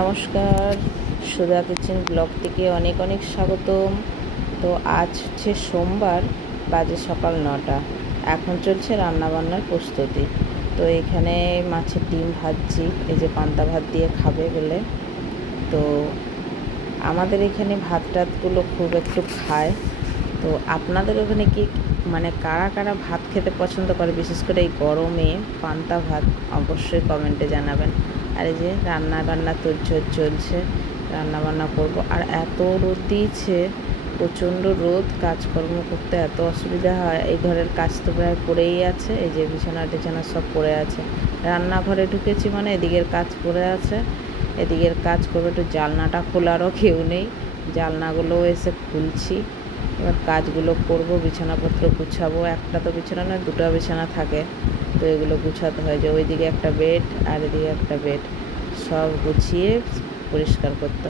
নমস্কার, সুধা kitchen blog থেকে অনেক অনেক স্বাগতম। তো আজ হচ্ছে সোমবার, বাজে সকাল 9টা। এখন চলছে রান্নাবান্নার প্রস্তুতি। তো এখানে মাছের ডিম ভাজছি, এই যে পান্তা ভাত দিয়ে খাবে বলে। তো আমাদের এখানে ভাত টাতগুলো খুব একটু খায়। তো আপনাদের ওখানে কি কারা কারা ভাত খেতে পছন্দ করে, বিশেষ করে এই গরমে পান্তা ভাত, অবশ্যই কমেন্টে জানাবেন। আর এই যে রান্না তোড়জোড় চলছে, রান্নাবান্না করব। আর এত রোদ দিয়েছে, প্রচণ্ড রোদ, কাজকর্ম করতে এত অসুবিধা হয়। এই ঘরের কাজ তো প্রায় পড়েই আছে, এই যে বিছানা টিছানা সব পড়ে আছে। রান্নাঘরে ঢুকেছি মানে এদিকের কাজ পড়ে আছে, এদিকের কাজ করবো। একটু জানলাটা খোলারও কেউ নেই, জানলাগুলোও এসে খুলছি। এবার কাজগুলো করব, বিছানাপত্র গুছাবো। একটা তো বিছানা নয়, দুটো বিছানা থাকে, তো এগুলো গুছাতে হয়। যে ওইদিকে একটা বেড আর এদিকে একটা বেড, সব গুছিয়ে পরিষ্কার করতে